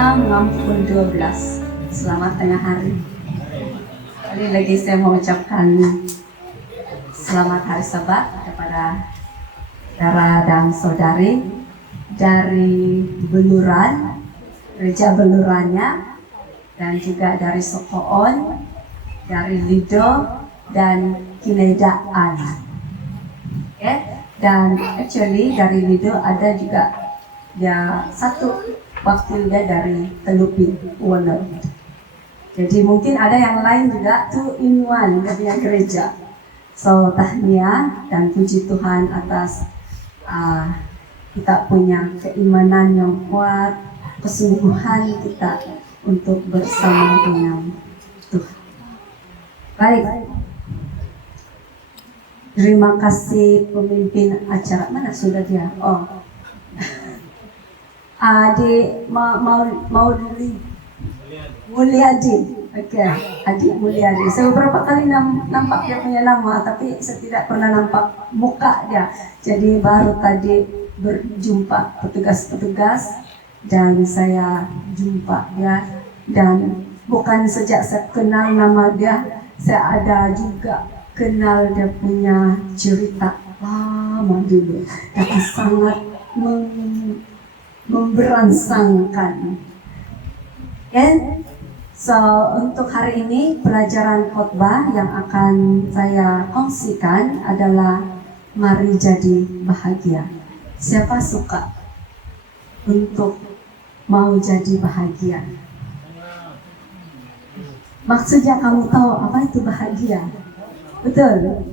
pukul 12. Selamat tengah hari. Kali lagi saya mau ucapkan selamat hari Sabat kepada saudara dan saudari dari Beluran, gereja Belurannya, dan juga dari Sokoon, dari Lido, dan Kinedaan. Dan actually dari Lido ada juga ya satu wakilnya dari Telupi Wono. Jadi mungkin ada yang lain juga 2 in 1 dari gereja. So tahniah dan puji Tuhan atas kita punya keimanan yang kuat, kesungguhan kita untuk bersama dengan Tuhan. Baik. Terima kasih pemimpin acara. Mana sudah dia? Oh. Adik Mulyadi. Oke, Adik Mulyadi. Saya beberapa kali nampak dia punya nama, tapi saya tidak pernah nampak muka dia. Jadi baru tadi berjumpa petugas-petugas dan saya jumpa dia, dan bukan sejak saya kenal nama dia, saya ada juga kenal dia punya cerita lama dulu, tapi sangat memberangsangkan. So untuk hari ini pelajaran khotbah yang akan saya kongsikan adalah mari jadi bahagia. Siapa suka untuk mau jadi bahagia? Maksudnya kamu tahu apa itu bahagia? Betul?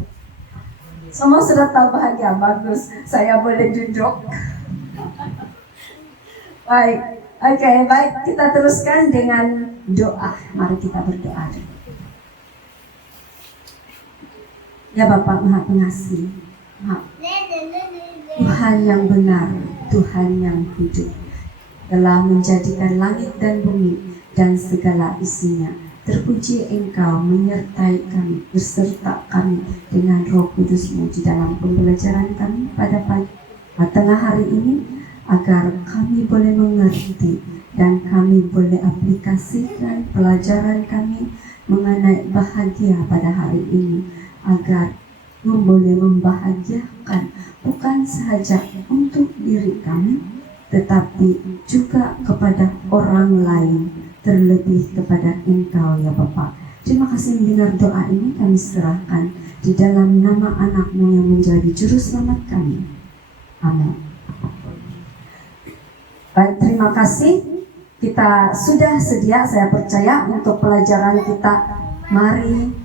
Semua sudah tahu bahagia. Bagus, saya boleh duduk. Baik, oke, baik, kita teruskan dengan doa. Mari kita berdoa. Ya Bapa Maha Pengasih, Tuhan yang benar, Tuhan yang hidup, telah menjadikan langit dan bumi dan segala isinya. Terpuji Engkau menyertai kami, berserta kami dengan Roh Kudus-Mu di dalam pembelajaran kami pada tengah hari ini, agar kami boleh mengerti dan kami boleh aplikasikan pelajaran kami mengenai bahagia pada hari ini, agar boleh membahagiakan bukan sahaja untuk diri kami, tetapi juga kepada orang lain, terlebih kepada Engkau ya Bapa. Terima kasih mendengar doa ini kami serahkan di dalam nama anak-Mu yang menjadi juru selamat kami. Amin. Baik, terima kasih. Kita sudah sedia, saya percaya, untuk pelajaran kita mari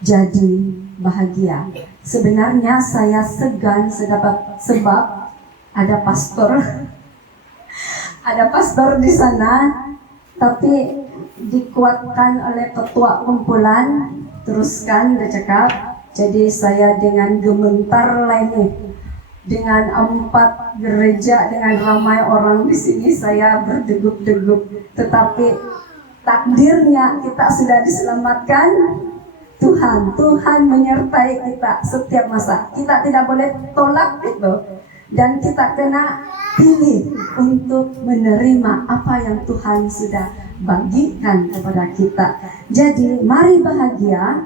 jadi bahagia. Sebenarnya saya segan sebab ada pastor ada pastor di sana, tapi dikuatkan oleh ketua kumpulan, teruskan dia cakap. Jadi saya dengan gementar lainnya, dengan 4 gereja, dengan ramai orang di sini, saya berdegup-degup. Tetapi takdirnya kita sudah diselamatkan. Tuhan menyertai kita setiap masa. Kita tidak boleh tolak itu, dan kita kena pilih untuk menerima apa yang Tuhan sudah bagikan kepada kita. Jadi mari bahagia.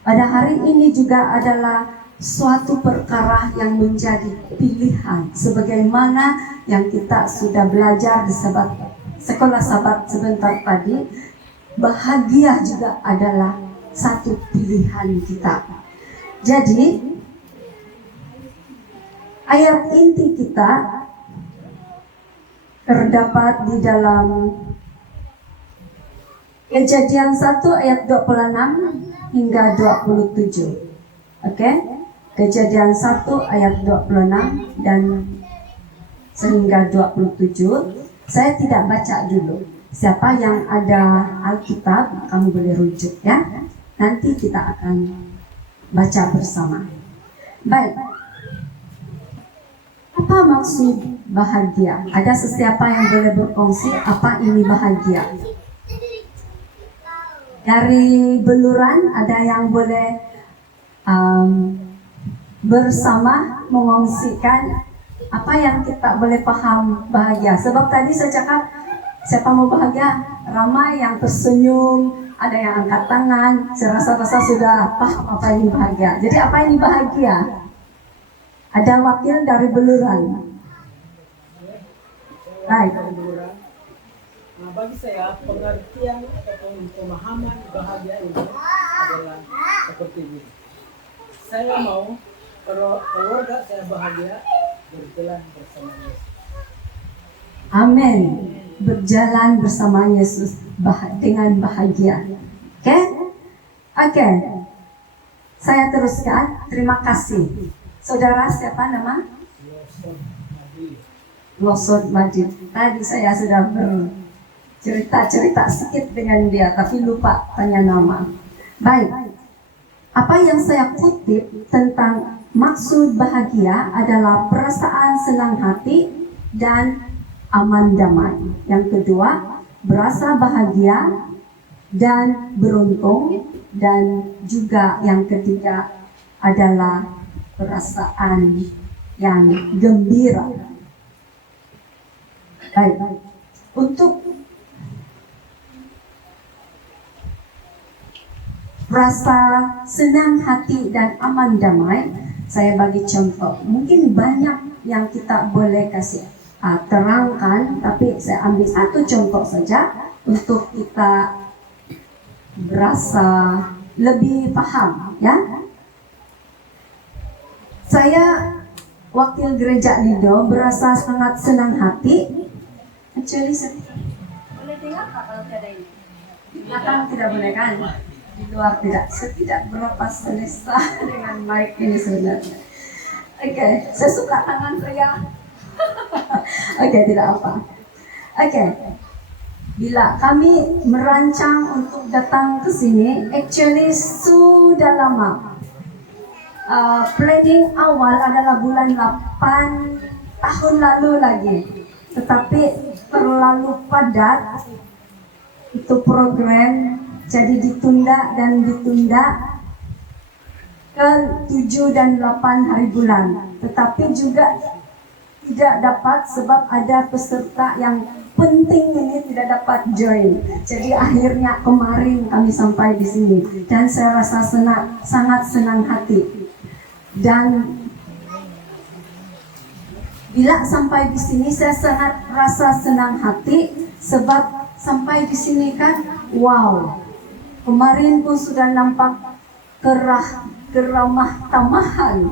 Pada hari ini juga adalah suatu perkara yang menjadi pilihan, sebagaimana yang kita sudah belajar di sekolah Sabat sebentar tadi. Bahagia juga adalah satu pilihan kita. Jadi ayat inti kita terdapat di dalam Kejadian 1 ayat 26 hingga 27. Oke? Kejadian 1 ayat 26 dan sehingga 27. Saya tidak baca dulu. Siapa yang ada Alkitab, kamu boleh rujuk ya. Nanti kita akan baca bersama. Baik. Apa maksud bahagia? Ada sesiapa yang boleh berkongsi apa ini bahagia? Dari Beluran ada yang boleh bersama mengongsikan Apa yang kita boleh paham bahagia? Sebab tadi saya cakap, siapa mau bahagia? Ramai yang tersenyum, ada yang angkat tangan. Saya rasa sudah paham apa ini bahagia. Jadi apa ini bahagia? Ada wakil dari Beluran. Baik. Nah, bagi saya pengertian atau pemahaman bahagia ini adalah seperti ini. Saya mau keluarga saya bahagia berjalan bersama Yesus. Amin. Berjalan bersama Yesus dengan bahagia. Oke? Oke. Saya teruskan. Terima kasih. Saudara siapa nama? Losot Majid. Tadi saya sudah bercerita sedikit dengan dia, tapi lupa tanya nama. Baik. Apa yang saya kutip tentang maksud bahagia adalah perasaan senang hati dan aman damai. Yang kedua, berasa bahagia dan beruntung. Dan juga yang ketiga adalah perasaan yang gembira. Baik, untuk rasa senang hati dan aman damai, saya bagi contoh. Mungkin banyak yang kita boleh kasih terangkan, tapi saya ambil satu contoh saja untuk kita berasa lebih paham, ya. Saya wakil gereja Lido berasa sangat senang hati. Actually, boleh dengar Pak kalau tidak ini? Belakang tidak boleh kan? Di luar tidak. Saya tidak berapa selesa dengan mic ini sebenarnya. Oke, saya suka tangan saya. Oke, tidak apa. Oke. Bila kami merancang untuk datang ke sini, actually sudah lama. Planning awal adalah bulan 8 tahun lalu lagi. Tetapi terlalu padat itu program, jadi ditunda ke 7 dan 8 hari bulan. Tetapi juga tidak dapat sebab ada peserta yang penting ini tidak dapat join. Jadi akhirnya kemarin kami sampai di sini dan saya rasa sangat senang hati. Dan bila sampai di sini saya sangat rasa senang hati sebab sampai di sini kan wow. Kemarin pun sudah nampak keramah tamahan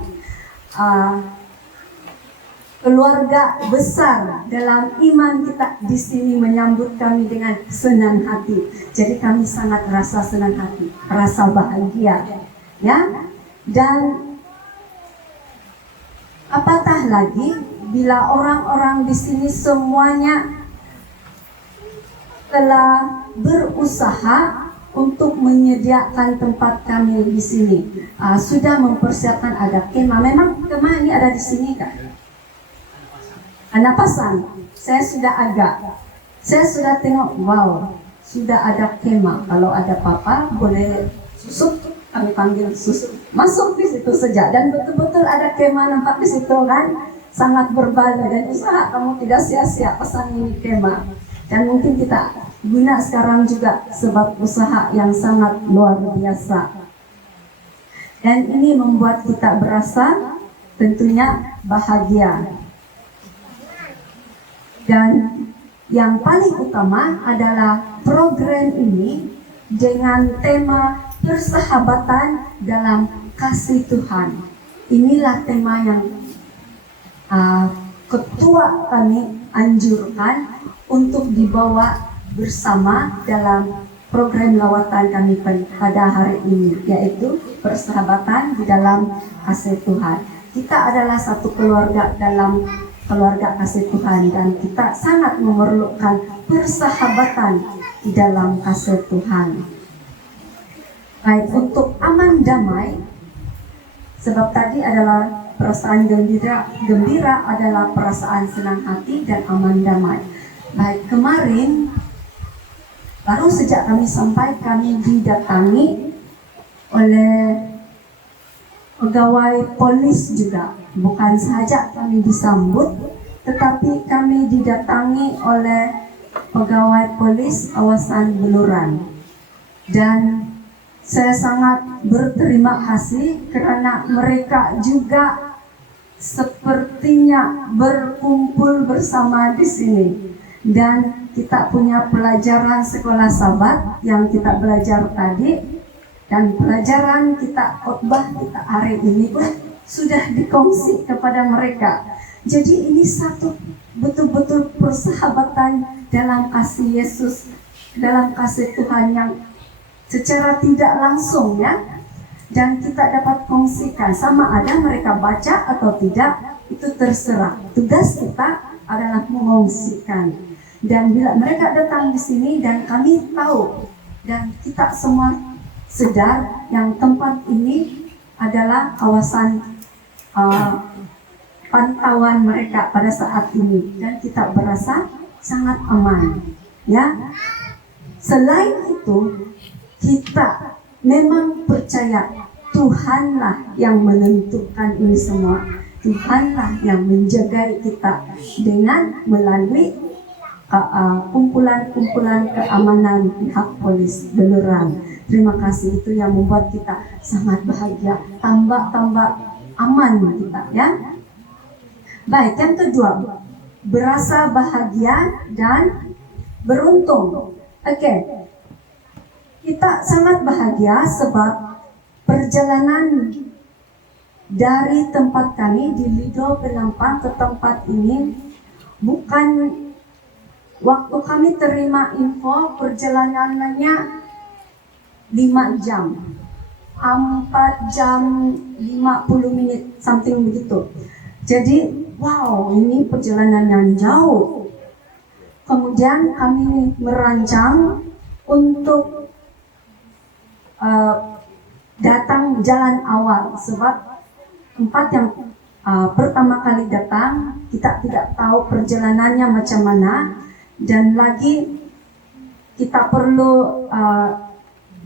keluarga besar dalam iman kita di sini menyambut kami dengan senang hati. Jadi kami sangat rasa senang hati, rasa bahagia, ya. Dan apatah lagi bila orang-orang di sini semuanya telah berusaha untuk menyediakan tempat kami di sini. Sudah mempersiapkan ada kemah. Memang kemah ini ada di sini kan? Anak pasang, saya sudah tengok, wow, sudah ada kemah. Kalau ada papa boleh susuk, kami panggil susuk, masuk di situ saja. Dan betul-betul ada kemah nampak di situ kan, sangat berbalik dan usaha kamu tidak sia-sia pasang ini kemah. Dan mungkin kita guna sekarang juga sebab usaha yang sangat luar biasa. Dan ini membuat kita berasa tentunya bahagia. Dan yang paling utama adalah program ini dengan tema persahabatan dalam kasih Tuhan. Inilah tema yang ketua kami anjurkan untuk dibawa bersama dalam program lawatan kami pada hari ini, yaitu persahabatan di dalam kasih Tuhan. Kita adalah satu keluarga dalam keluarga kasih Tuhan dan kita sangat memerlukan persahabatan di dalam kasih Tuhan. Baik, untuk aman damai, sebab tadi adalah perasaan gembira adalah perasaan senang hati dan aman damai. Baik, kemarin baru sejak kami sampai kami didatangi oleh pegawai polis juga. Bukan saja kami disambut, tetapi kami didatangi oleh pegawai polis kawasan Beluran. Dan saya sangat berterima kasih karena mereka juga sepertinya berkumpul bersama di sini. Dan kita punya pelajaran sekolah Sabat yang kita belajar tadi, dan pelajaran kita khotbah kita hari ini pun sudah dikongsi kepada mereka. Jadi ini satu betul-betul persahabatan dalam kasih Yesus, dalam kasih Tuhan yang secara tidak langsung ya. Dan kita dapat kongsikan, sama ada mereka baca atau tidak, itu terserah. Tugas kita adalah mengongsikan. Dan bila mereka datang di sini dan kami tahu dan kita semua sedar yang tempat ini adalah kawasan pantauan mereka pada saat ini, dan kita berasa sangat aman ya. Selain itu, kita memang percaya Tuhanlah yang menentukan ini semua. Tuhanlah yang menjaga kita dengan melalui kumpulan-kumpulan keamanan pihak polis Beluran. Terima kasih, itu yang membuat kita sangat bahagia, tambah aman kita ya. Baik, yang kedua, berasa bahagia dan beruntung. Oke. Kita sangat bahagia sebab perjalanan dari tempat kami di Lido Penampang ke tempat ini bukan waktu kami terima info perjalanannya 5 jam, 4 jam 50 menit, something begitu. Jadi wow, ini perjalanan yang jauh. Kemudian kami merancang untuk datang jalan awal, sebab tempat yang pertama kali datang kita tidak tahu perjalanannya macam mana, dan lagi kita perlu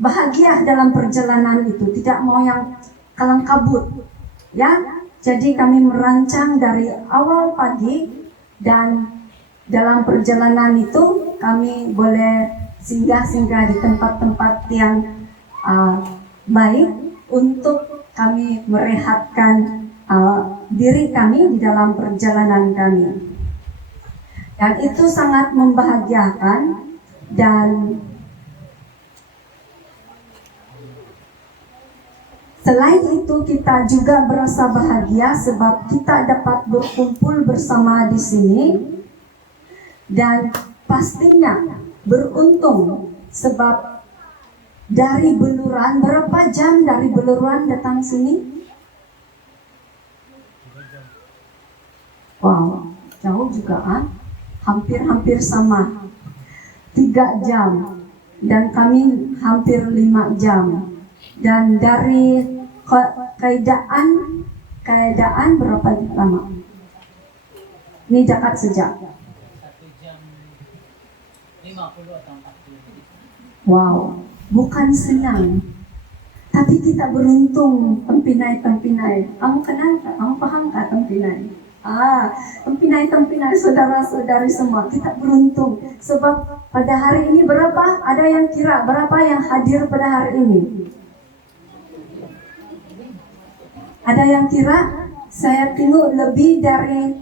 bahagia dalam perjalanan itu, tidak mau yang kalang kabut ya. Jadi kami merancang dari awal pagi, dan dalam perjalanan itu kami boleh singgah-singgah di tempat-tempat yang baik untuk kami merehatkan diri kami di dalam perjalanan kami. Dan itu sangat membahagiakan, dan selain itu kita juga berasa bahagia sebab kita dapat berkumpul bersama di sini, dan pastinya beruntung sebab dari Beluran, berapa jam dari Beluran datang sini? Wow, jauh juga hampir sama, 3 jam, dan kami hampir 5 jam. Dan dari keadaan berapa lama? Ini dekat sejak 1 jam 50 atau 40. wow, bukan senang, tapi kita beruntung. Tempinai. Kamu kenal tak? Kamu paham tak Tempinai? Tempinai saudara-saudari semua, kita beruntung sebab pada hari ini berapa? Ada yang kira berapa yang hadir pada hari ini? Ada yang kira? Saya tengok lebih dari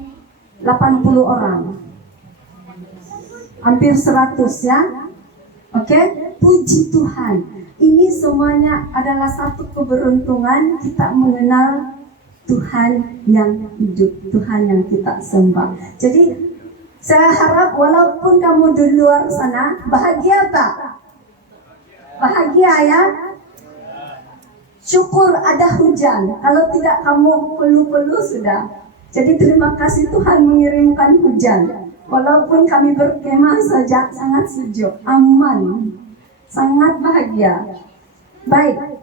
80 orang, hampir 100 ya. Oke, puji Tuhan. Ini semuanya adalah satu keberuntungan kita mengenal Tuhan yang hidup, Tuhan yang kita sembah. Jadi saya harap walaupun kamu di luar sana, bahagia tak? Bahagia ya? Syukur ada hujan. Kalau tidak kamu peluh-peluh sudah. Jadi terima kasih Tuhan mengirimkan hujan. Walaupun kami berkemah saja, sangat sejuk, aman, sangat bahagia. Baik.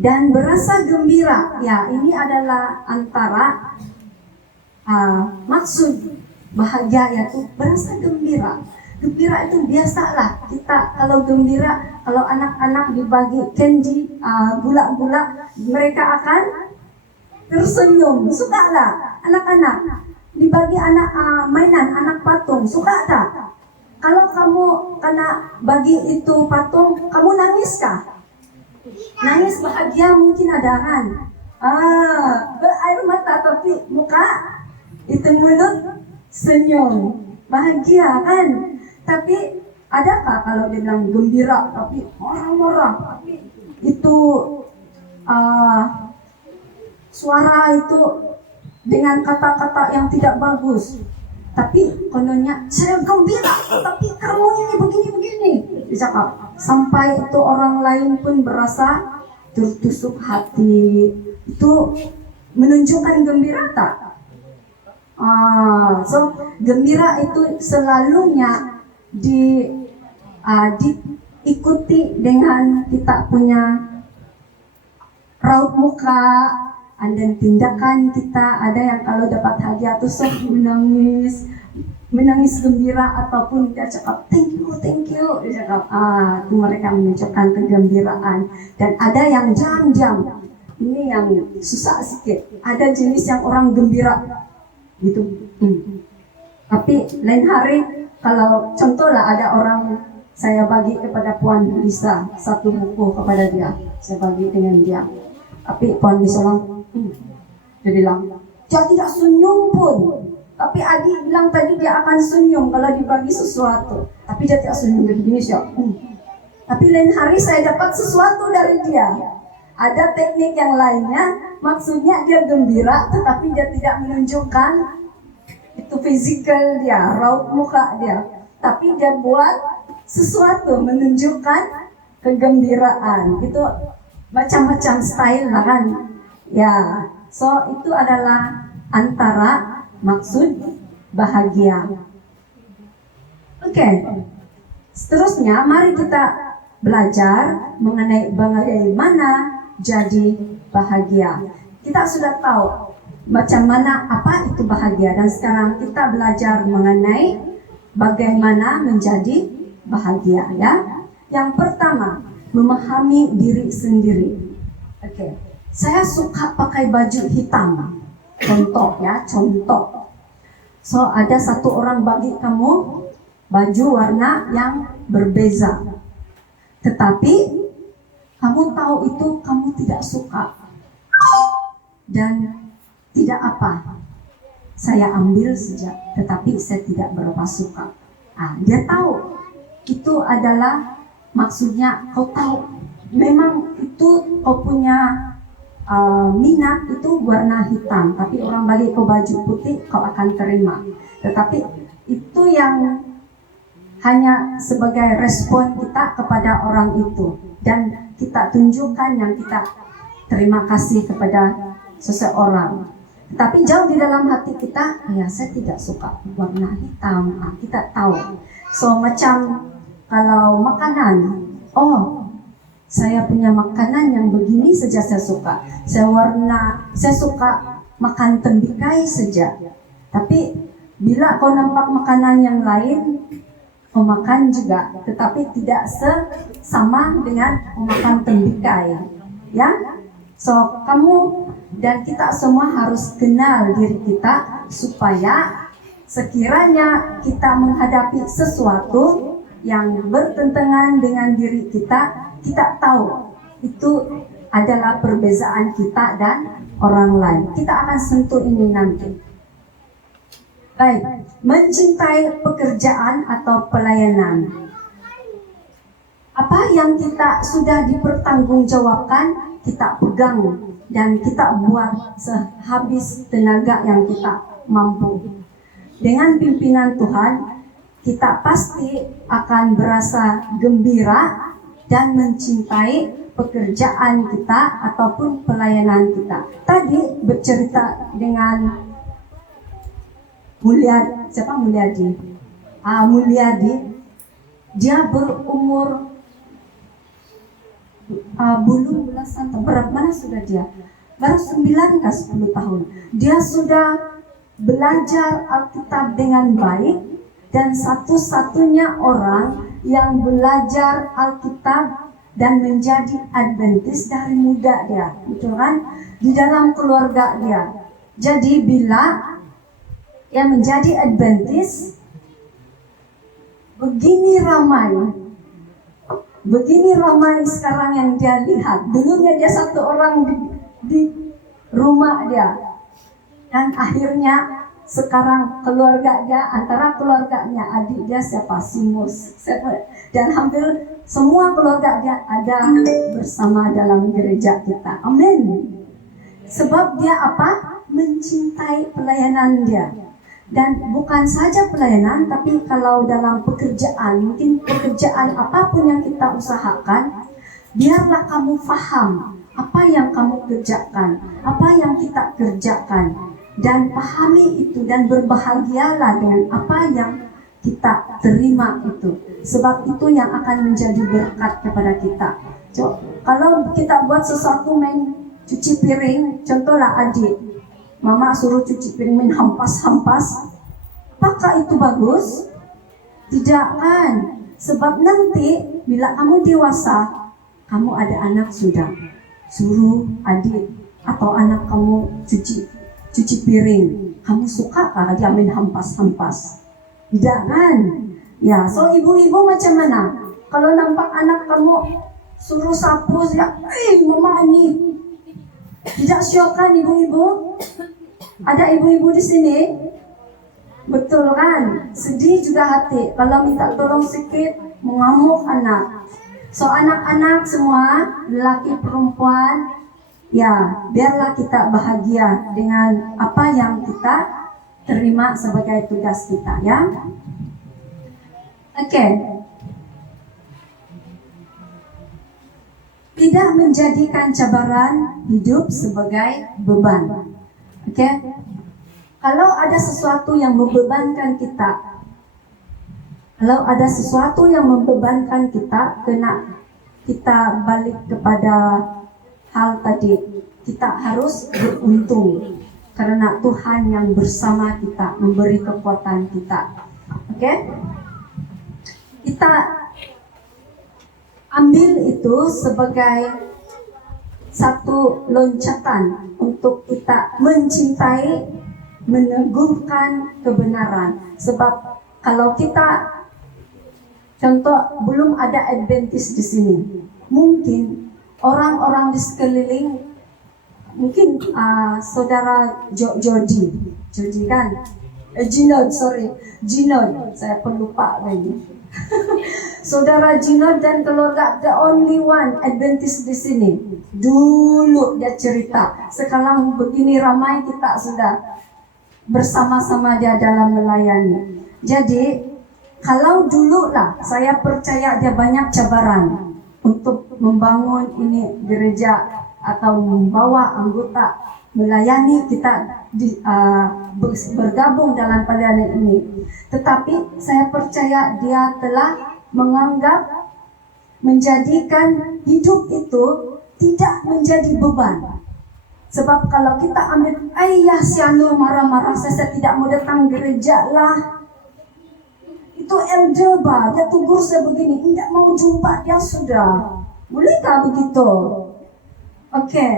Dan berasa gembira, ya ini adalah antara maksud bahagia, yaitu berasa gembira. Gembira itu biasalah kita kalau gembira, kalau anak-anak dibagi candy, gula-gula, mereka akan tersenyum. Suka lah anak-anak dibagi mainan, anak patung, suka tak? Kalau kamu kena bagi itu patung, kamu nangis kah? Nangis bahagia mungkin ada kan? Berair mata tapi muka itu mulut senyum, bahagia kan? Tapi adakah kalau dia bilang gembira tapi marah-marah, tapi itu suara itu dengan kata-kata yang tidak bagus, tapi kononnya saya gembira tapi kamu ini begini-begini, dicakap sampai itu orang lain pun berasa tertusuk hati. Itu menunjukkan gembira tak? So gembira itu selalunya diikuti dengan kita punya raut muka dan tindakan kita. Ada yang kalau dapat hadiah tuh sok menangis gembira, ataupun dia cakap thank you, dia cakap itu mereka menunjukkan kegembiraan. Dan ada yang jam-jam, ini yang susah sedikit. Ada jenis yang orang gembira gitu, tapi lain hari. Kalau contohlah ada orang, saya bagi kepada Puan Lisa satu buku kepada dia, saya bagi dengan dia. Tapi Puan Lisa dia bilang, dia tidak senyum pun. Tapi Adi bilang tadi dia akan senyum kalau dibagi sesuatu. Tapi dia tidak senyum begini sih. Tapi lain hari saya dapat sesuatu dari dia. Ada teknik yang lainnya, maksudnya dia gembira, tetapi dia tidak menunjukkan itu fisikal dia, raut muka dia, tapi dia buat sesuatu menunjukkan kegembiraan. Itu macam-macam style lah kan ya. So itu adalah antara maksud bahagia. Oke. Seterusnya mari kita belajar mengenai bagaimana jadi bahagia. Kita sudah tahu macam mana apa itu bahagia, dan sekarang kita belajar mengenai bagaimana menjadi bahagia ya. Yang pertama, memahami diri sendiri. Oke. Saya suka pakai baju hitam. Contoh ya, contoh. So ada satu orang bagi kamu baju warna yang berbeza. Tetapi kamu tahu itu kamu tidak suka. Dan tidak apa, saya ambil saja, tetapi saya tidak berapa suka. Dia tahu itu adalah maksudnya, kau tahu memang itu kau punya minat itu warna hitam, tapi orang bagi kau baju putih, kau akan terima. Tetapi itu yang hanya sebagai respon kita kepada orang itu, dan kita tunjukkan yang kita terima kasih kepada seseorang. Tapi jauh di dalam hati kita, ya saya tidak suka warna hitam. Kita tahu. So macam kalau makanan, saya punya makanan yang begini saja saya suka. Saya suka makan tembikai saja. Tapi bila kau nampak makanan yang lain, kau makan juga, tetapi tidak sama dengan makan tembikai. Ya, so kamu dan kita semua harus kenal diri kita, supaya sekiranya kita menghadapi sesuatu yang bertentangan dengan diri kita, kita tahu itu adalah perbezaan kita dan orang lain. Kita akan sentuh ini nanti. Baik, mencintai pekerjaan atau pelayanan. Apa yang kita sudah dipertanggungjawabkan, kita pegang dan kita buat sehabis tenaga yang kita mampu. Dengan pimpinan Tuhan, kita pasti akan berasa gembira dan mencintai pekerjaan kita ataupun pelayanan kita. Tadi bercerita dengan Mulyadi. Dia berumur belum belasan tahun, mana sudah dia? Baru 9 ke 10 tahun. Dia sudah belajar Alkitab dengan baik, dan satu-satunya orang yang belajar Alkitab dan menjadi Adventist dari muda dia, betul kan? Di dalam keluarga dia. Jadi bila yang menjadi Adventist, begini ramai sekarang yang dia lihat. Dulunya dia satu orang di rumah dia, dan akhirnya sekarang keluarga dia, antara keluarganya adik dia siapa, Simus, dan hampir semua keluarga dia ada bersama dalam gereja kita. Amin. Sebab dia apa? Mencintai pelayanan dia. Dan bukan saja pelayanan, tapi kalau dalam pekerjaan, mungkin pekerjaan apapun yang kita usahakan, biarlah kamu faham apa yang kamu kerjakan, apa yang kita kerjakan, dan pahami itu dan berbahagialah dengan apa yang kita terima itu. Sebab itu yang akan menjadi berkat kepada kita. Kalau kita buat sesuatu main cuci piring, contohlah adik, mama suruh cuci piring main hampas-hampas, apakah itu bagus? Tidak kan? Sebab nanti bila kamu dewasa, kamu ada anak sudah, suruh adik atau anak kamu cuci piring, kamu suka kah dia main hampas-hampas? Tidak kan? Ya, so ibu-ibu macam mana? Kalau nampak anak kamu suruh sapu, ya, mama ini. Tidak syok kan ibu-ibu? Ada ibu-ibu di sini? Betul kan? Sedih juga hati kalau minta tolong sedikit, mengamuk anak. So anak-anak semua, lelaki perempuan, ya biarlah kita bahagia dengan apa yang kita terima sebagai tugas kita, ya. Oke. Tidak menjadikan cabaran hidup sebagai beban. Oke. Kalau ada sesuatu yang membebankan kita, kena kita balik kepada hal tadi. Kita harus beruntung karena Tuhan yang bersama kita, memberi kekuatan kita. Oke? Kita ambil itu sebagai satu loncatan untuk kita mencintai, meneguhkan kebenaran. Sebab kalau kita, contoh, belum ada Adventist di sini, mungkin orang-orang di sekeliling, mungkin saudara Jody kan, Ginod, saya pelupa lagi. Saudara Ginod dan keluarga, the only one Adventist di sini. Dulu dia cerita, sekarang begini ramai kita sudah bersama-sama dia dalam melayani. Jadi kalau dulu lah, saya percaya dia banyak cabaran untuk membangun ini gereja atau membawa anggota melayani kita bergabung dalam pelayanan ini. Tetapi saya percaya dia telah menjadikan hidup itu tidak menjadi beban. Sebab kalau kita ambil, ayah si Anu marah-marah, saya tidak mau datang gereja lah. Itu elder bah, dia tegur saya begini, tidak mau jumpa dia sudah. Bolehkah begitu? Oke,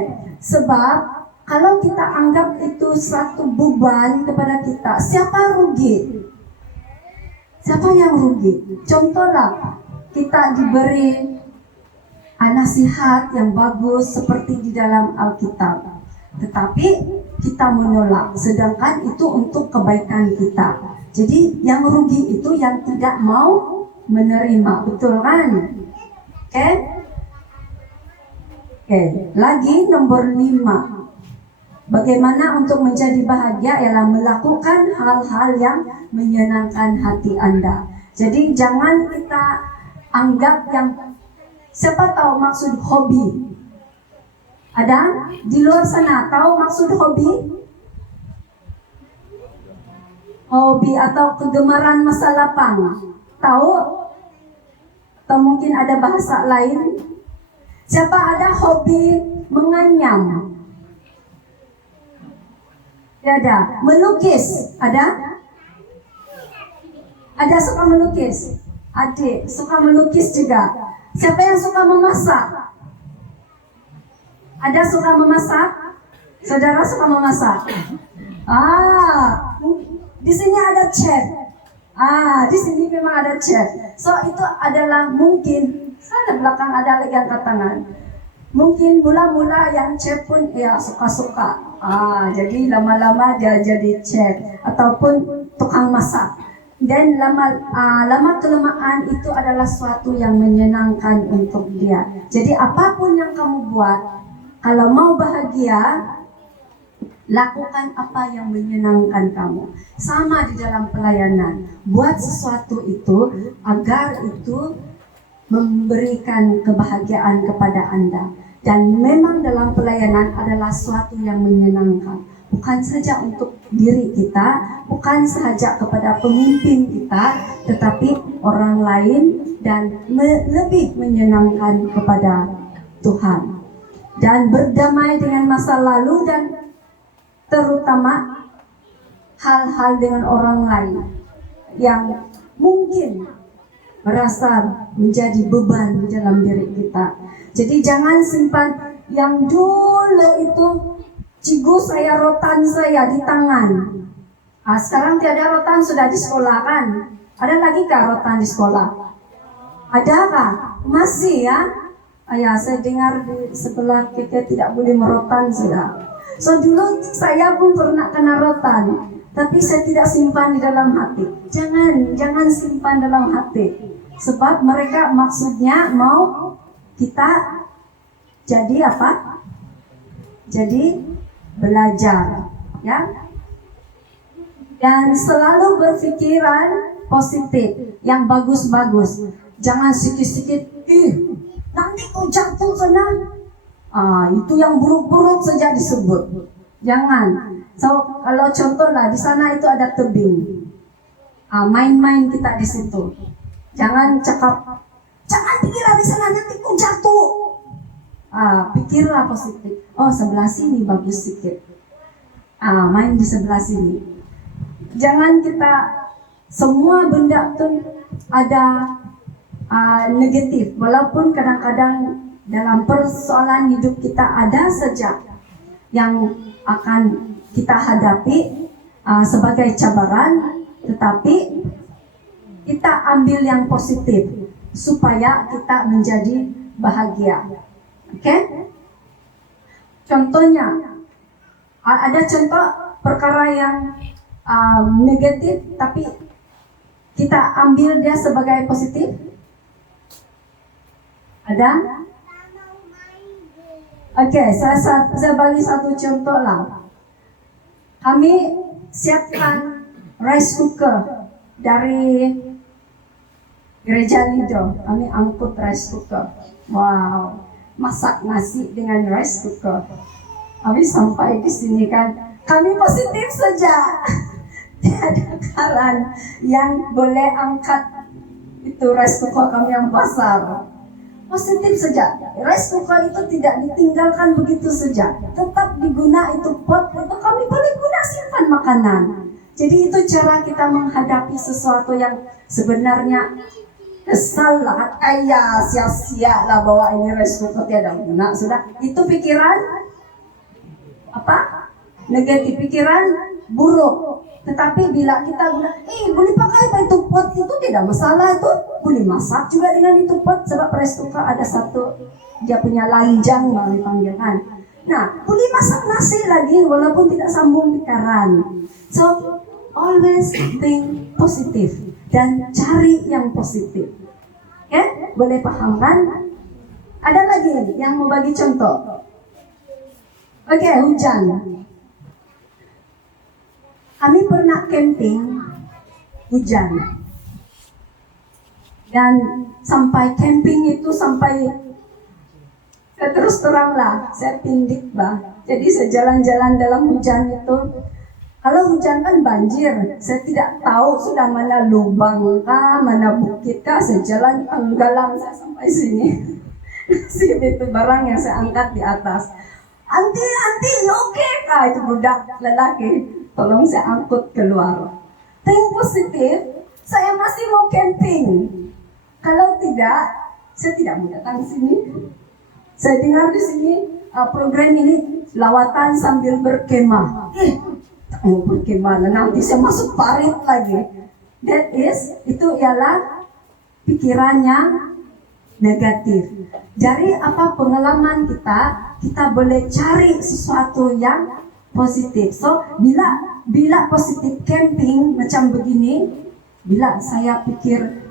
sebab kalau kita anggap itu satu beban kepada kita, siapa rugi? Siapa yang rugi? Contohlah, kita diberi nasihat yang bagus seperti di dalam Alkitab, tetapi kita menolak, sedangkan itu untuk kebaikan kita. Jadi yang rugi itu yang tidak mau menerima, betul kan? Oke, lagi nomor 5. Bagaimana untuk menjadi bahagia ialah melakukan hal-hal yang menyenangkan hati Anda. Jadi jangan kita anggap yang, siapa tahu maksud hobi? Ada di luar sana tahu maksud hobi? Hobi atau kegemaran masa lapang, tahu? Atau mungkin ada bahasa lain? Siapa ada hobi menganyam? Ada. Melukis ada? Ada suka melukis? Adik suka melukis juga. Siapa yang suka memasak? Ada suka memasak? Saudara suka memasak? Di sini ada chef. Di sini memang ada chef. So itu adalah mungkin sana belakang ada lagi angkat tangan. Mungkin mula-mula yang chef pun ya suka-suka. Jadi lama-lama dia jadi chef ataupun tukang masak. Dan lama kelamaan itu adalah suatu yang menyenangkan untuk dia. Jadi apapun yang kamu buat, kalau mau bahagia, lakukan apa yang menyenangkan kamu. Sama di dalam pelayanan, buat sesuatu itu agar itu memberikan kebahagiaan kepada Anda. Dan memang dalam pelayanan adalah suatu yang menyenangkan. Bukan saja untuk diri kita, bukan saja kepada pemimpin kita, tetapi orang lain dan lebih menyenangkan kepada Tuhan. Dan berdamai dengan masa lalu dan terutama hal-hal dengan orang lain yang mungkin merasa menjadi beban di dalam diri kita. Jadi jangan simpan yang dulu itu, cigu saya, rotan saya di tangan. Sekarang tiada rotan, sudah di sekolah kan? Ada lagi kah rotan di sekolah? Ada kah? Masih ya? Saya dengar di sebelah kita tidak boleh merotan sudah. So dulu saya pun pernah kena rotan, tapi saya tidak simpan di dalam hati. Jangan simpan dalam hati, sebab mereka maksudnya mau kita jadi apa? Jadi belajar, ya. Dan selalu berpikiran positif, yang bagus-bagus. Jangan sikit-sikit, nanti kau jatuh sana. Itu yang buruk-buruk saja disebut. Jangan. So kalau contoh lah di sana itu ada tebing. Main-main kita di situ. Jangan cakap, jangan pikirlah di sana nanti kau jatuh. Pikirlah positif. Sebelah sini bagus sedikit. Main di sebelah sini. Jangan kita semua benda tuh ada negatif. Walaupun kadang-kadang dalam persoalan hidup kita ada saja yang akan kita hadapi sebagai cabaran, tetapi kita ambil yang positif supaya kita menjadi bahagia. Oke? Contohnya, ada contoh perkara yang negatif tapi kita ambil dia sebagai positif? Ada? Oke, saya bagi satu contoh lah. Kami siapkan rice cooker dari Gereja Lido. Kami angkut rice cooker. Wow, masak nasi dengan rice cooker. Kami sampai di sini kan, kami positif saja. Tiada karan yang boleh angkat itu rice cooker kami yang besar. Positif saja. Rice cooker itu tidak ditinggalkan begitu saja. Tetap diguna itu pot, itu kami boleh guna simpan makanan. Jadi itu cara kita menghadapi sesuatu yang sebenarnya kesal lah. Sia-sia lah bawa ini rice cooker tiada guna. Sudah, itu pikiran apa? Negatif, pikiran buruk. Tetapi bila kita guna, boleh pakai apa itu pot, itu tidak masalah, itu boleh masak juga dengan itu pot. Sebab rice cooker ada satu, dia punya lanjang kami panggilkan. Nah, boleh masak nasi lagi walaupun tidak sambung pikiran. So, always think positif dan cari yang positif. Oke? Boleh paham kan? Ada lagi yang mau bagi contoh? Oke, hujan. Kami pernah camping hujan. Dan sampai camping itu sampai terus terang lah, saya pindik bah. Jadi saya jalan-jalan dalam hujan itu. Kalau hujan kan banjir, saya tidak tahu sudah mana lubang kah, mana bukit kah. Saya jalan tenggelam saya sampai sini. Sip itu barang yang saya angkat di atas. Anti, oke kah? Itu budak lelaki. Tolong saya angkut keluar. Think positif, saya masih mau camping. Kalau tidak, saya tidak mau datang sini. Saya dengar di sini program ini lawatan sambil berkemah. Tak mau berkemah, nanti saya masuk parit lagi. Itu ialah pikirannya negatif. Dari apa pengalaman kita boleh cari sesuatu yang positif. So bila positif camping macam begini, bila saya pikir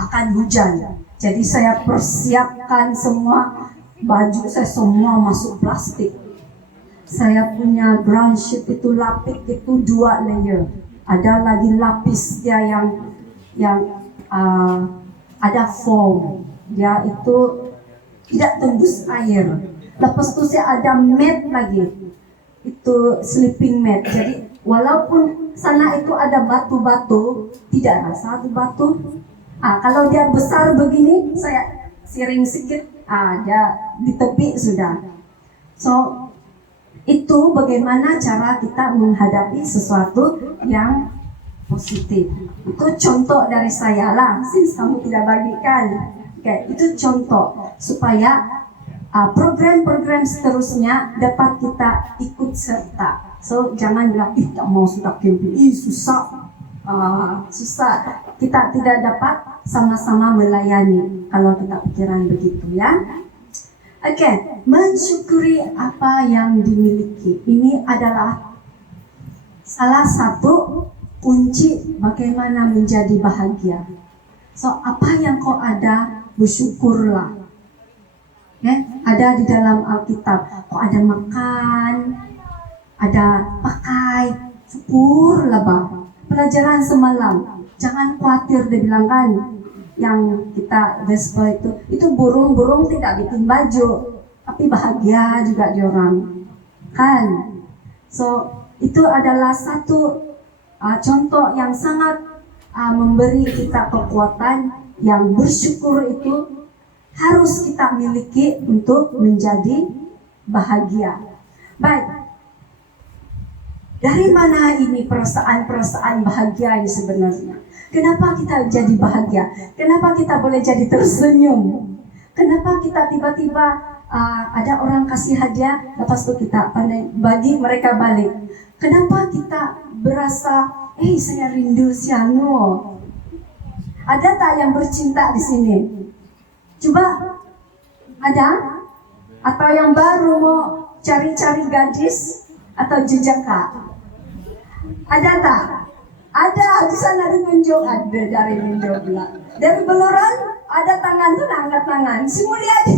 akan hujan, jadi saya persiapkan semua baju saya semua masuk plastik. Saya punya ground sheet itu lapis itu 2 layer. Ada lagi lapis dia yang ada foam. Dia itu tidak tembus air. Lepas itu saya ada mat lagi. Itu sleeping mat. Jadi walaupun sana itu ada batu-batu, tidak rasa itu batu. Kalau dia besar begini, saya siring sedikit, dia di tepi sudah. So itu bagaimana cara kita menghadapi sesuatu yang positif. Itu contoh dari saya lah, since kamu tidak bagikan. Itu contoh supaya program-program seterusnya dapat kita ikut serta. So jangan bilang tak mau sudah camping, susah. Susah. Kita tidak dapat sama-sama melayani kalau kita pikiran begitu ya. Mensyukuri apa yang dimiliki. Ini adalah salah satu kunci bagaimana menjadi bahagia. So apa yang kau ada, bersyukurlah. Ada di dalam Alkitab. Kau ada makan, ada pakai, syukurlah bah. Pelajaran semalam, jangan khawatir dibilangkan yang kita gospel itu burung-burung tidak bikin baju, tapi bahagia juga diorang kan. So itu adalah satu contoh yang sangat memberi kita kekuatan. Yang bersyukur itu harus kita miliki untuk menjadi bahagia. Baik, dari mana ini perasaan-perasaan bahagia ini sebenarnya? Kenapa kita jadi bahagia? Kenapa kita boleh jadi tersenyum? Kenapa kita tiba-tiba ada orang kasih hadiah, lepas itu kita pandai bagi mereka balik? Kenapa kita berasa, saya rindu si anu? Ada tak yang bercinta di sini? Coba, ada? Atau yang baru mau cari-cari gadis atau jejaka? Ada tak? Ada di sana ditunjuk, ada dari Indo pula. Dari Beluran ada tangan tuh, angkat tangan. Si Mulyadi.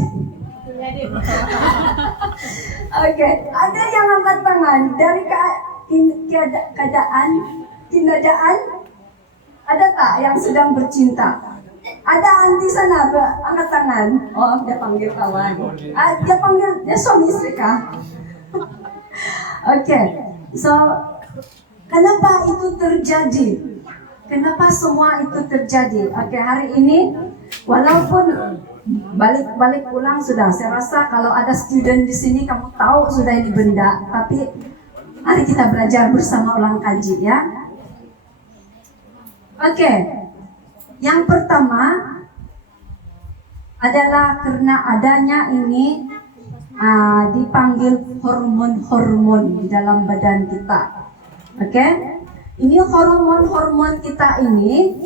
Ada yang angkat tangan dari keadaan, tindakan. Ada tak yang sedang bercinta? Ada anti sana angkat tangan. Oh, dia panggil kawan. Dia suami istri kah? So kenapa itu terjadi? Kenapa semua itu terjadi? Hari ini walaupun balik pulang sudah, saya rasa kalau ada student di sini kamu tahu sudah ini benda, tapi mari kita belajar bersama ulang kaji ya. Yang pertama adalah karena adanya ini dipanggil hormon-hormon di dalam badan kita. Ini hormon-hormon kita ini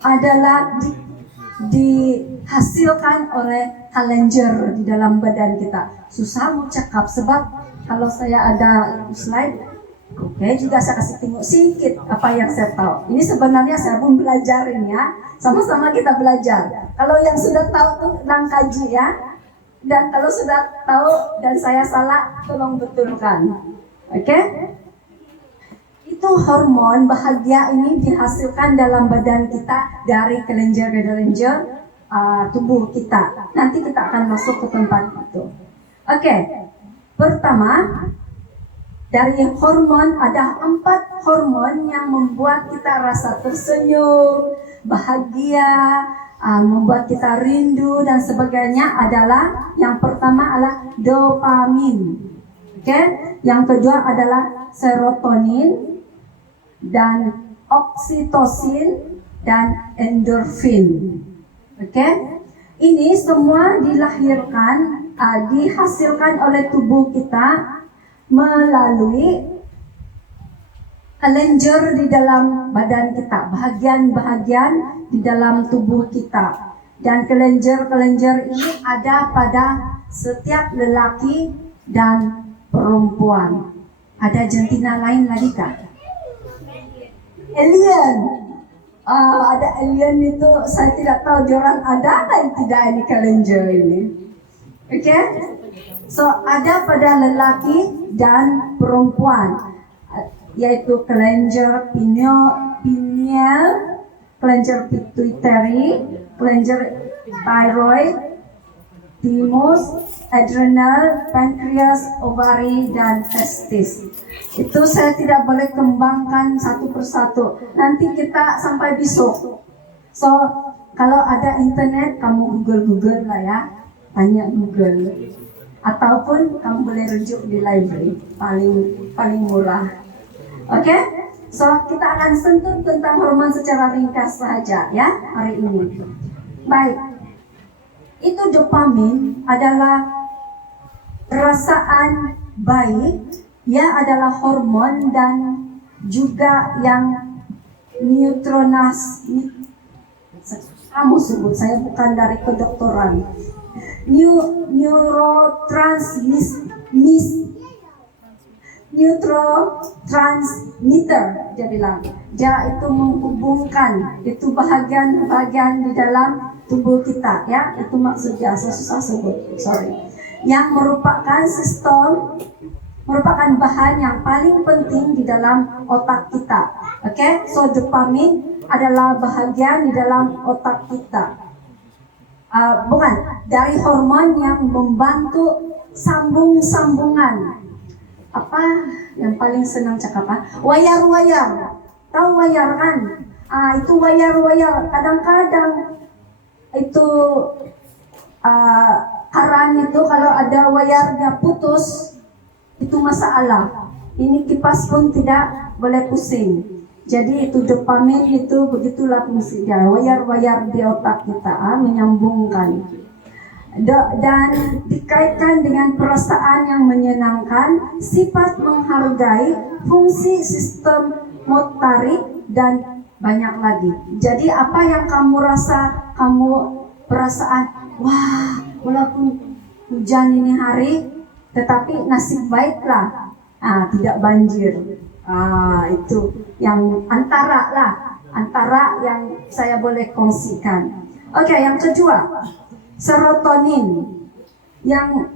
adalah dihasilkan oleh kelenjar di dalam badan kita. Susah mau cakap sebab kalau saya ada slide, juga saya kasih tengok sedikit apa yang saya tahu. Ini sebenarnya saya pun belajarin ya, sama-sama kita belajar. Kalau yang sudah tahu tuh sedang kaji ya, dan kalau sudah tahu dan saya salah, tolong betulkan. Itu hormon bahagia ini dihasilkan dalam badan kita dari kelenjar-kelenjar tubuh kita. Nanti kita akan masuk ke tempat itu. Pertama, dari hormon ada 4 hormon yang membuat kita rasa tersenyum, bahagia, membuat kita rindu dan sebagainya. Adalah yang pertama adalah dopamin. Yang kedua adalah serotonin dan oksitosin, dan endorfin. Oke? Ini semua dihasilkan oleh tubuh kita melalui kelenjar di dalam badan kita, bahagian-bahagian di dalam tubuh kita. Dan kelenjar-kelenjar ini ada pada setiap lelaki dan perempuan. Ada jantina lain lagi kah? Alien. Ada alien itu saya tidak tahu diorang ada dan tidak ini kelenjar ini. Oke? So ada pada lelaki dan perempuan, yaitu kelenjar pineal, kelenjar pituitary, kelenjar thyroid, thymus, adrenal, pankreas, ovari, dan testis. Itu saya tidak boleh kembangkan satu persatu. Nanti kita sampai besok. So, kalau ada internet, kamu Google lah ya. Tanya Google. Ataupun kamu boleh rujuk di library. Paling murah. Oke? So, kita akan sentuh tentang hormon secara ringkas saja ya hari ini. Baik. Itu dopamin adalah perasaan baik, ia adalah hormon dan juga yang kamu sebut, saya bukan dari kedokteran. Neurotransmitter, dia bilang. Dia itu menghubungkan, itu bahagian-bahagian di dalam tubuh kita, ya. Itu maksudnya, saya susah sebut, sorry. Yang merupakan bahan yang paling penting di dalam otak kita. Oke, so dopamin adalah bahagian di dalam otak kita. Dari hormon yang membantu sambungan. Apa yang paling senang cakap? Wayar-wayar. Tahu wayar kan? Itu wayar-wayar. Kadang-kadang itu karan itu kalau ada wayarnya putus, itu masalah. Ini kipas pun tidak boleh pusing. Jadi itu dopamin itu begitulah fungsinya. Wayar-wayar di otak kita menyambungkan. Dan dikaitkan dengan perasaan yang menyenangkan, sifat menghargai, fungsi sistem motorik, dan banyak lagi. Jadi apa yang kamu rasa, kamu perasaan, wah, walaupun hujan ini hari, tetapi nasib baiklah, tidak banjir. Itu yang antara yang saya boleh kongsikan. Oke, yang kedua, serotonin yang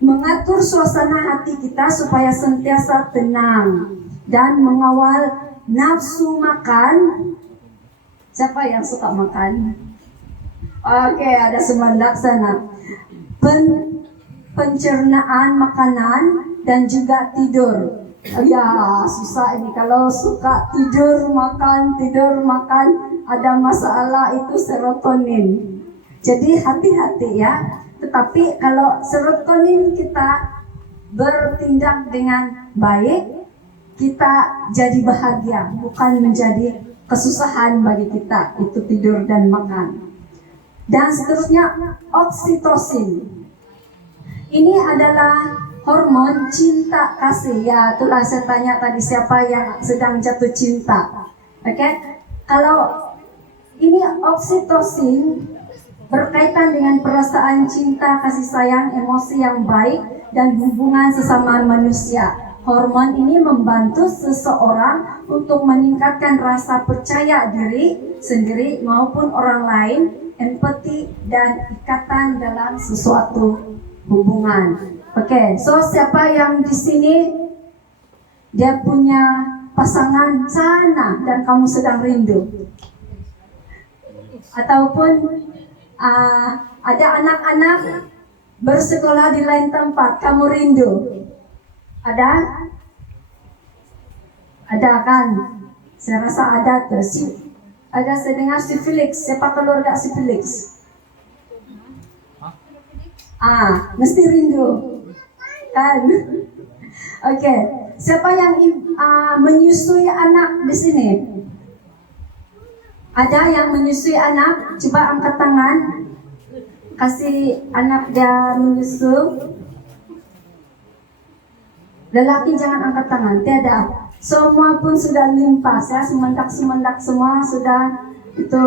mengatur suasana hati kita supaya sentiasa tenang dan mengawal nafsu makan. Siapa yang suka makan? Oke, ada Semandak sana. Pencernaan makanan dan juga tidur. Ya, susah ini kalau suka tidur makan, ada masalah itu serotonin. Jadi hati-hati ya. Tetapi kalau serotonin kita bertindak dengan baik, kita jadi bahagia, bukan menjadi kesusahan bagi kita, itu tidur dan makan. Dan seterusnya, oksitosin. Ini adalah hormon cinta kasih. Ya, itulah saya tanya tadi siapa yang sedang jatuh cinta. Oke? Kalau ini oksitosin berkaitan dengan perasaan cinta, kasih sayang, emosi yang baik, dan hubungan sesama manusia. Hormon ini membantu seseorang untuk meningkatkan rasa percaya diri sendiri maupun orang lain, empati, dan ikatan dalam sesuatu hubungan. Oke, so siapa yang di sini dia punya pasangan sana dan kamu sedang rindu? Ataupun ada anak-anak bersekolah di lain tempat, kamu rindu? Ada? Ada kan? Saya rasa ada tuh. Ada saya dengar si Felix. Siapa keluarga si Felix? Mesti rindu. Kan? Oke. Siapa yang menyusui anak di sini? Ada yang menyusui anak? Coba angkat tangan. Kasih anak dia menyusu. Lelaki jangan angkat tangan, tiada. Semua pun sudah limpas ya, semendak semua sudah itu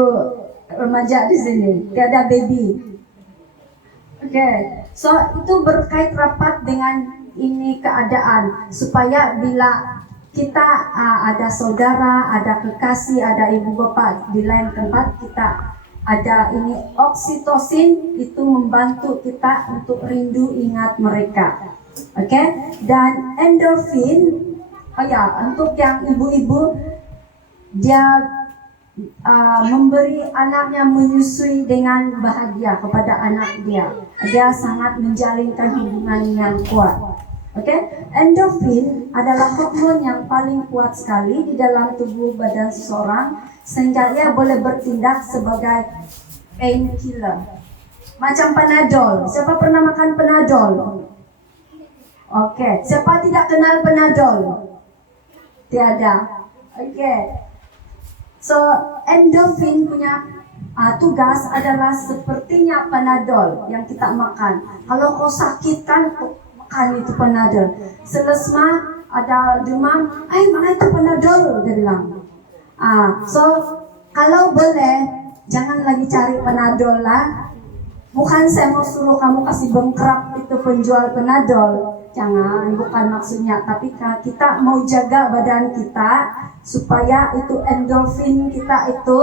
remaja di sini, tiada baby. Oke, so itu berkait rapat dengan ini keadaan supaya bila kita ada saudara, ada kekasih, ada ibu bapak di lain tempat, kita ada ini oksitosin itu membantu kita untuk rindu ingat mereka. Oke, dan endorfin, untuk yang ibu-ibu dia memberi anaknya menyusui dengan bahagia kepada anak dia. Dia sangat menjalinkan hubungan yang kuat. Oke, endorfin adalah hormon yang paling kuat sekali di dalam tubuh badan seseorang sehingga ia boleh bertindak sebagai painkiller. Macam Panadol. Siapa pernah makan Panadol? Oke, siapa tidak kenal Panadol? Tiada. Oke. So, endorfin punya tugas adalah sepertinya Panadol yang kita makan. Kalau kau sakit kan, makan itu Panadol. Selesma ada demam, makan itu Panadol, dia bilang. So, kalau boleh, jangan lagi cari Panadol lah. Bukan saya mau suruh kamu kasih bengkrak itu penjual Panadol. Jangan, bukan maksudnya. Tapi kita mau jaga badan kita supaya itu endorfin kita itu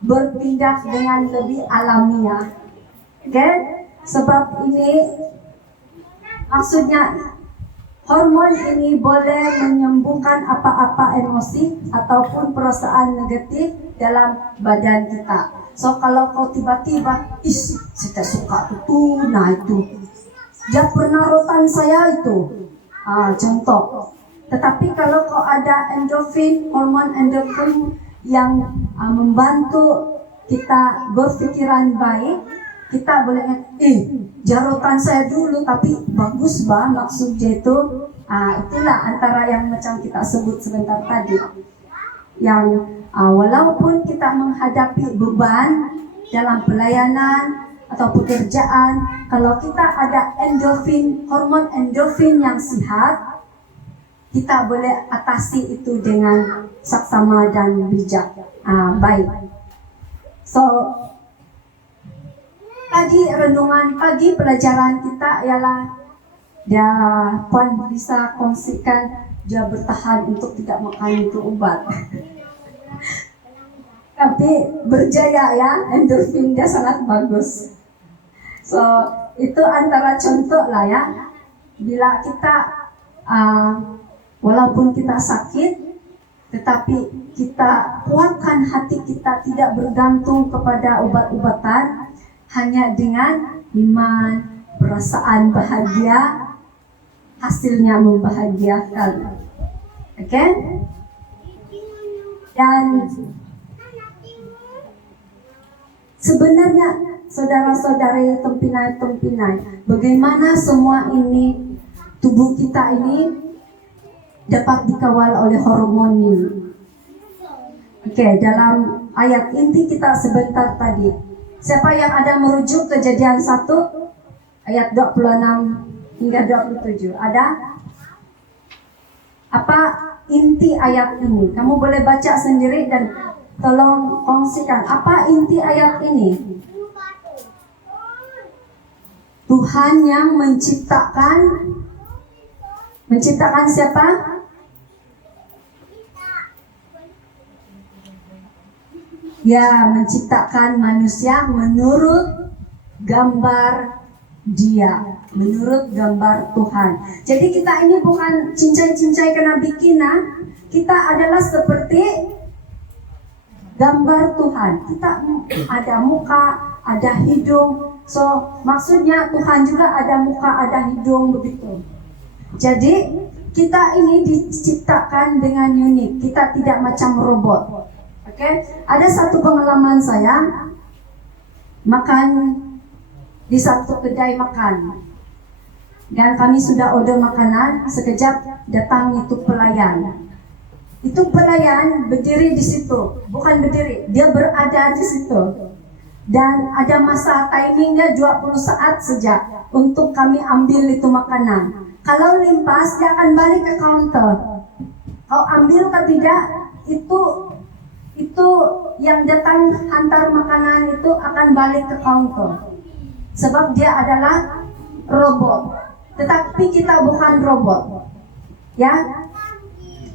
berpindah dengan lebih alamiah. Oke? Sebab ini maksudnya hormon ini boleh menyembuhkan apa-apa emosi ataupun perasaan negatif dalam badan kita. So kalau kau tiba-tiba, saya tak suka itu, nah itu dia pernah rotan saya itu, contoh. Tetapi kalau kau ada endorfin, hormon endorfin yang membantu kita berpikiran baik, kita boleh jarotan saya dulu tapi bagus maksudnya itu. Itulah antara yang macam kita sebut sebentar tadi, yang walaupun kita menghadapi beban dalam pelayanan atau pekerjaan, kalau kita ada endorfin, hormon endorfin yang sehat, kita boleh atasi itu dengan saksama dan bijak. Baik. So, pagi pelajaran kita ialah dia Puan bisa kongsikan dia bertahan untuk tidak makan itu obat. Tapi berjaya ya, endorfin dia sangat bagus. So, itu antara contoh lah ya. Bila kita walaupun kita sakit, tetapi kita kuatkan hati kita tidak bergantung kepada obat-obatan, hanya dengan iman, perasaan bahagia, hasilnya membahagiakan. Oke? Dan sebenarnya saudara-saudari tempinai, bagaimana semua ini, tubuh kita ini dapat dikawal oleh hormon ini. Oke, dalam ayat inti kita sebentar tadi, siapa yang ada merujuk Kejadian 1 ayat 26 hingga 27? Ada? Apa inti ayat ini? Kamu boleh baca sendiri dan tolong kongsikan. Apa inti ayat ini? Tuhan yang menciptakan siapa? Ya, menciptakan manusia menurut gambar Dia, menurut gambar Tuhan. Jadi kita ini bukan cincai-cincai kena bikinan, kita adalah seperti gambar Tuhan. Kita ada muka, ada hidung. So, maksudnya Tuhan juga ada muka, ada hidung begitu. Jadi, kita ini diciptakan dengan unik. Kita tidak macam robot. Oke? Ada satu pengalaman saya makan di satu kedai makan. Dan kami sudah order makanan, sekejap datang itu pelayan. Itu pelayan berdiri di situ, bukan berdiri, dia berada di situ. Dan ada masa timingnya 20 saat saja untuk kami ambil itu makanan. Kalau limpas, dia akan balik ke counter. Kau ambil atau tidak, itu yang datang hantar makanan itu akan balik ke counter. Sebab dia adalah robot. Tetapi kita bukan robot. Ya,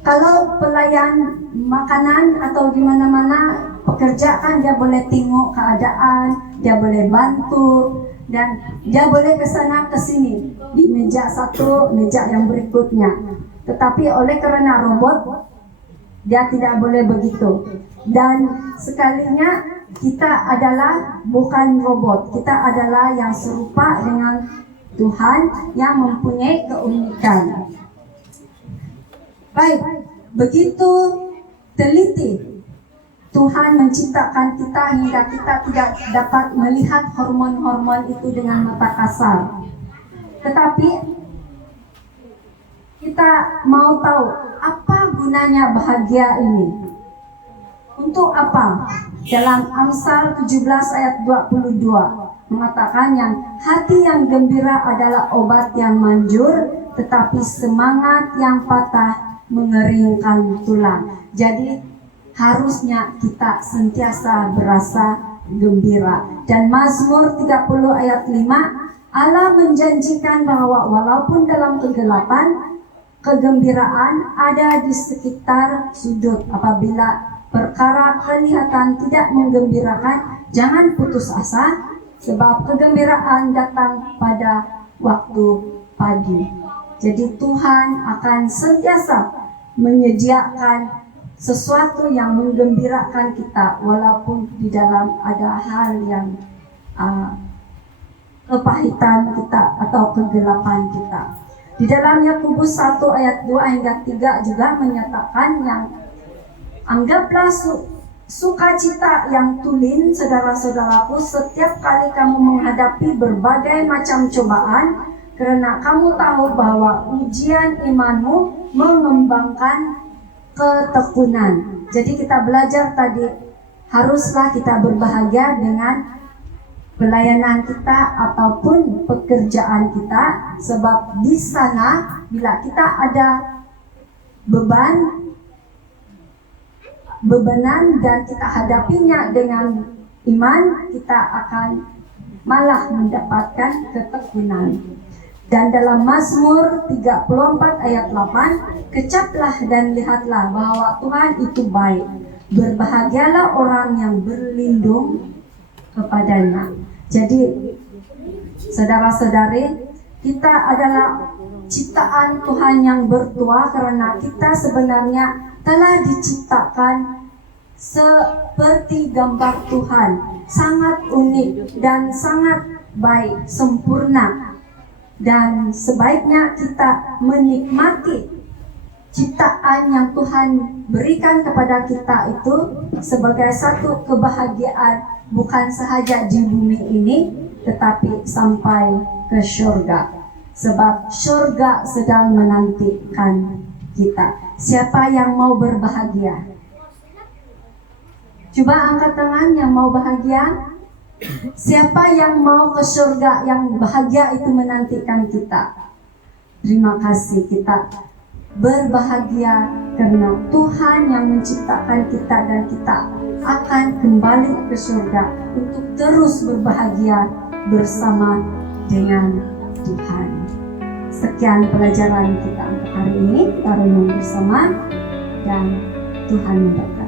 kalau pelayan makanan atau di mana-mana pekerja kan dia boleh tengok keadaan, dia boleh bantu, dan dia boleh ke sana ke sini di meja satu, meja yang berikutnya. Tetapi oleh karena robot, dia tidak boleh begitu. Dan sekalinya kita adalah bukan robot, kita adalah yang serupa dengan Tuhan yang mempunyai keunikan. Baik, begitu teliti Tuhan menciptakan kita hingga kita tidak dapat melihat hormon-hormon itu dengan mata kasar. Tetapi kita mau tahu apa gunanya bahagia ini. Untuk apa? Dalam Amsal 17 ayat 22 mengatakan yang hati yang gembira adalah obat yang manjur, tetapi semangat yang patah mengeringkan tulang. Jadi harusnya kita sentiasa berasa gembira. Dan Mazmur 30 ayat 5, Allah menjanjikan bahwa walaupun dalam kegelapan, kegembiraan ada di sekitar sudut. Apabila perkara kelihatan tidak menggembirakan, jangan putus asa, sebab kegembiraan datang pada waktu pagi. Jadi Tuhan akan sentiasa menyediakan sesuatu yang menggembirakan kita, walaupun di dalam ada hal yang kepahitan kita atau kegelapan kita. Di dalam Yakobus 1 ayat 2 hingga 3 juga menyatakan yang anggaplah sukacita yang tulen, saudara-saudaraku, setiap kali kamu menghadapi berbagai macam cobaan, karena kamu tahu bahwa ujian imanmu mengembangkan ketekunan. Jadi kita belajar tadi, haruslah kita berbahagia dengan pelayanan kita ataupun pekerjaan kita, sebab di sana bila kita ada bebanan dan kita hadapinya dengan iman, kita akan malah mendapatkan ketekunan. Dan dalam Mazmur 34 ayat 8, kecaplah dan lihatlah bahwa Tuhan itu baik. Berbahagialah orang yang berlindung kepadanya. Jadi saudara-saudari, kita adalah ciptaan Tuhan yang bertuah, karena kita sebenarnya telah diciptakan seperti gambar Tuhan, sangat unik dan sangat baik, sempurna. Dan sebaiknya kita menikmati ciptaan yang Tuhan berikan kepada kita itu sebagai satu kebahagiaan, bukan sahaja di bumi ini, tetapi sampai ke surga. Sebab surga sedang menantikan kita. Siapa yang mau berbahagia? Coba angkat tangan yang mau bahagia. Siapa yang mau ke surga, yang bahagia itu menantikan kita? Terima kasih, kita berbahagia karena Tuhan yang menciptakan kita, dan kita akan kembali ke surga untuk terus berbahagia bersama dengan Tuhan. Sekian pelajaran kita untuk hari ini, kita renung bersama, dan Tuhan memberkati.